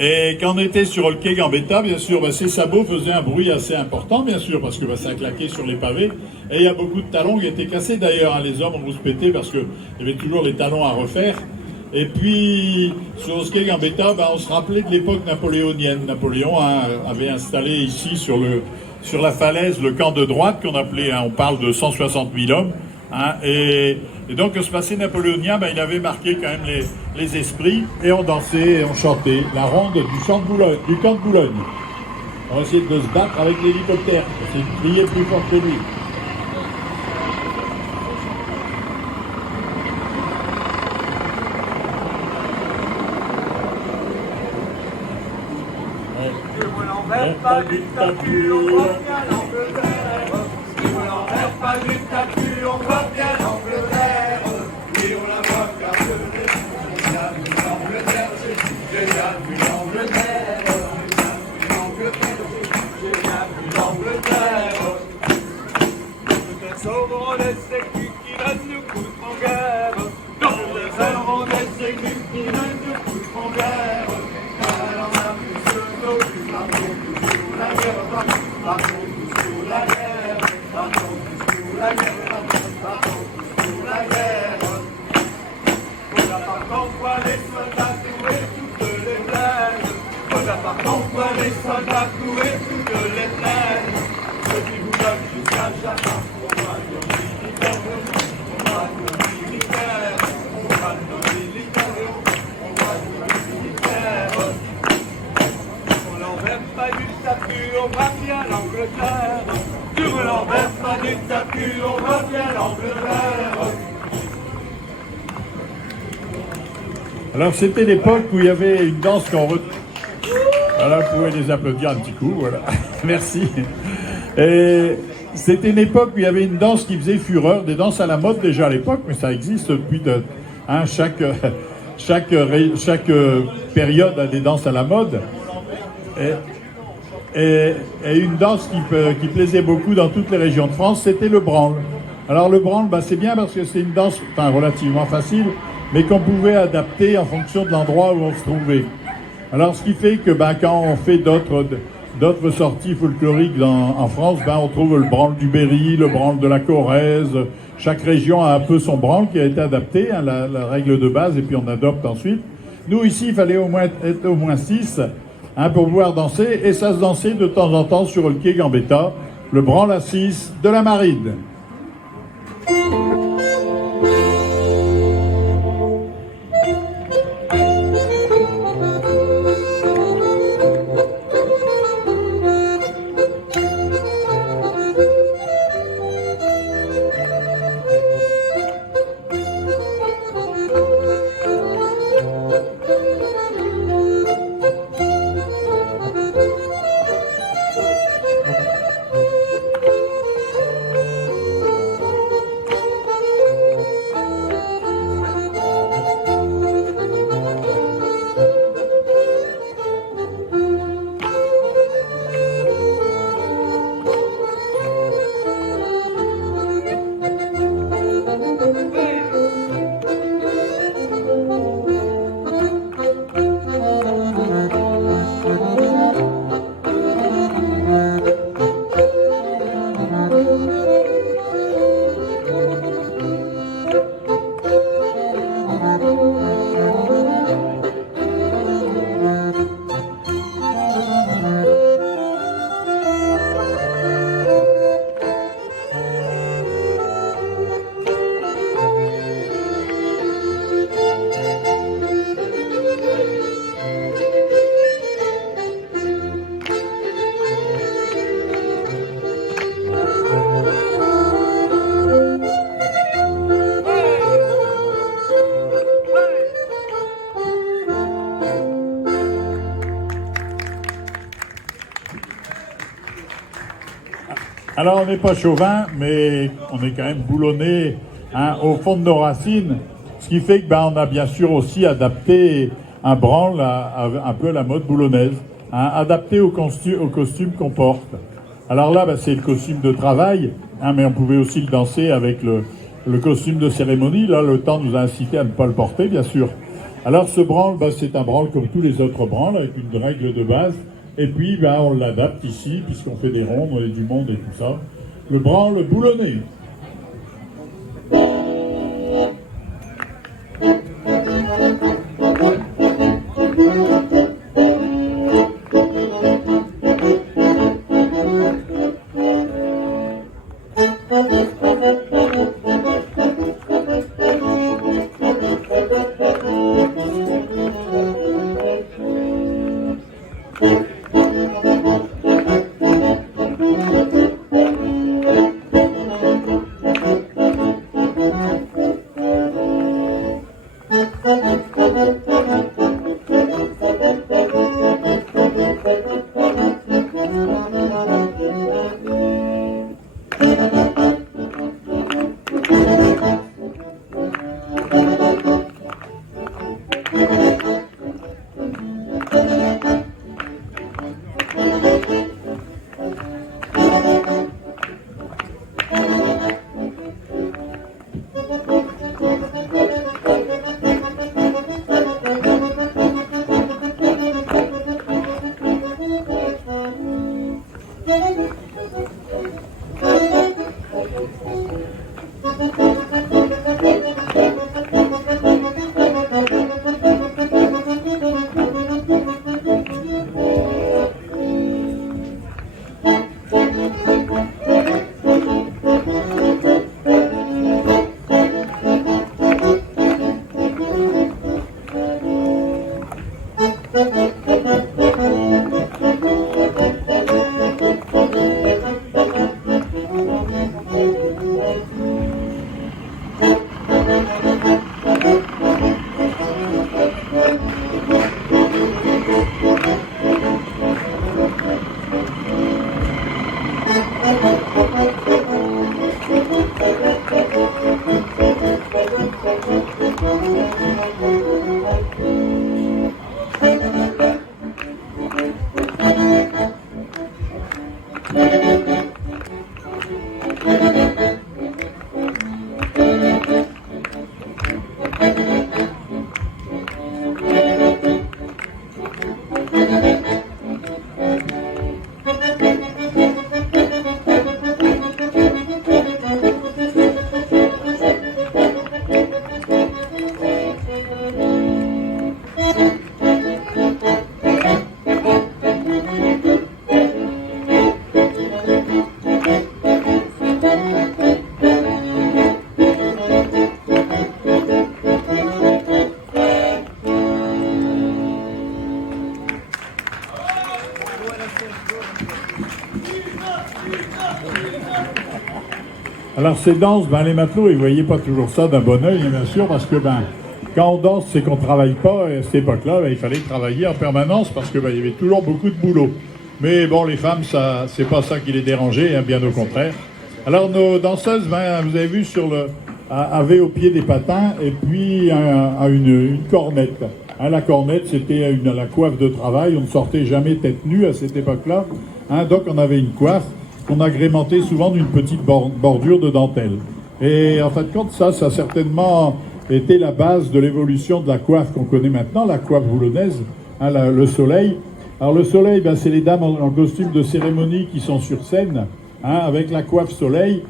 Et quand on était sur le quai Gambetta, bien sûr, ces sabots faisaient un bruit assez important, bien sûr, parce que ça claquait sur les pavés. Et il y a beaucoup de talons qui étaient cassés d'ailleurs. Les hommes ont rouspété parce qu'il y avait toujours les talons à refaire. Et puis, sur le quai Gambetta, on se rappelait de l'époque napoléonienne. Napoléon avait installé ici, sur la falaise, le camp de droite qu'on appelait, on parle de 160 000 hommes. Et donc, ce passé napoléonien, il avait marqué quand même les esprits, et on dansait et on chantait la ronde du camp de Boulogne. On va essayer de se battre avec l'hélicoptère, on va essayer de crier plus fort que lui. Pas du tapis, on va bien l'Angleterre. Si on n'enlève pas du tapis, on va bien l'Angleterre. Oui, on la voit faire j'ai déjà vu l'Angleterre, j'ai déjà vu l'Angleterre. J'ai déjà vu l'Angleterre. Peut-être sauront les sécu qui donnent nous coups en guerre. Peut-être sauront les sécu qui donnent nous coups en guerre. Alors on a vu ce dos du marteau. La guerre, partons sous la guerre, partons sous la guerre, partons sous la guerre. Bonaparte envoie les soldats courir toutes les plaines. Bonaparte envoie les soldats courir toutes les plaines. Ceux qui vous donnent jusqu'à Jacques, on va nos militaires, on va nos militaires, on va nos militaires, on va nos militaires. On n'enlève pas du tapis, on va bien l'Angleterre. Tu ne l'enlèves pas du tapis, on va bien l'Angleterre. Alors c'était l'époque où il y avait une danse qu'on voilà, vous pouvez les applaudir un petit coup, voilà. Merci. Et c'était une époque où il y avait une danse qui faisait fureur, des danses à la mode déjà à l'époque, mais ça existe depuis chaque période a des danses à la mode. Et une danse qui plaisait beaucoup dans toutes les régions de France, c'était le branle. Alors le branle, c'est bien parce que c'est une danse relativement facile, mais qu'on pouvait adapter en fonction de l'endroit où on se trouvait. Alors ce qui fait que quand on fait d'autres sorties folkloriques en France, on trouve le branle du Berry, le branle de la Corrèze. Chaque région a un peu son branle qui a été adapté, la règle de base, et puis on adopte ensuite. Nous ici, il fallait être au moins 6 pour pouvoir danser, et ça se dansait de temps en temps sur le quai Gambetta, le branle à 6 de la Marine. Alors on n'est pas chauvin, mais on est quand même boulonné au fond de nos racines, ce qui fait que on a bien sûr aussi adapté un branle un peu à la mode boulonnaise, adapté au costume qu'on porte. Alors là, c'est le costume de travail, mais on pouvait aussi le danser avec le costume de cérémonie. Là, le temps nous a incité à ne pas le porter, bien sûr. Alors ce branle, c'est un branle comme tous les autres branles, avec une règle de base. Et puis on l'adapte ici, puisqu'on fait des rondes, on est du monde et tout ça. Le branle boulonné. Alors ces danses, les matelots, ils ne voyaient pas toujours ça d'un bon oeil, bien sûr, parce que quand on danse, c'est qu'on ne travaille pas, et à cette époque-là, il fallait travailler en permanence, parce que il y avait toujours beaucoup de boulot. Mais bon, les femmes, ça, c'est pas ça qui les dérangeait, bien au contraire. Alors nos danseuses, vous avez vu, avaient au pied des patins, et puis une cornette. La cornette, c'était la coiffe de travail, on ne sortait jamais tête nue à cette époque-là. Donc on avait une coiffe qu'on agrémentait souvent d'une petite bordure de dentelle. Et en fin de compte, ça a certainement été la base de l'évolution de la coiffe qu'on connaît maintenant, la coiffe boulonnaise, le soleil. Alors le soleil, c'est les dames en costume de cérémonie qui sont sur scène, avec la coiffe soleil,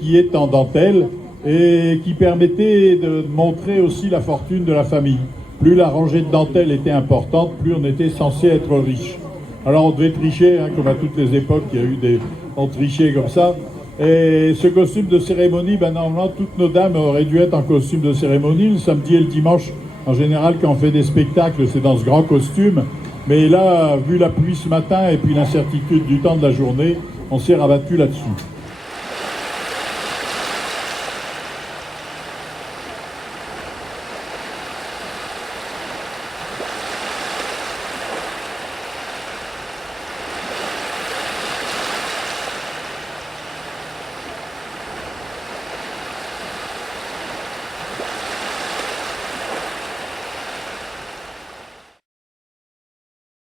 qui est en dentelle et qui permettait de montrer aussi la fortune de la famille. Plus la rangée de dentelle était importante, plus on était censé être riche. Alors on devait tricher, comme à toutes les époques, il y a eu on trichait comme ça. Et ce costume de cérémonie, normalement, toutes nos dames auraient dû être en costume de cérémonie. Le samedi et le dimanche, en général, quand on fait des spectacles, c'est dans ce grand costume. Mais là, vu la pluie ce matin et puis l'incertitude du temps de la journée, on s'est rabattu là-dessus.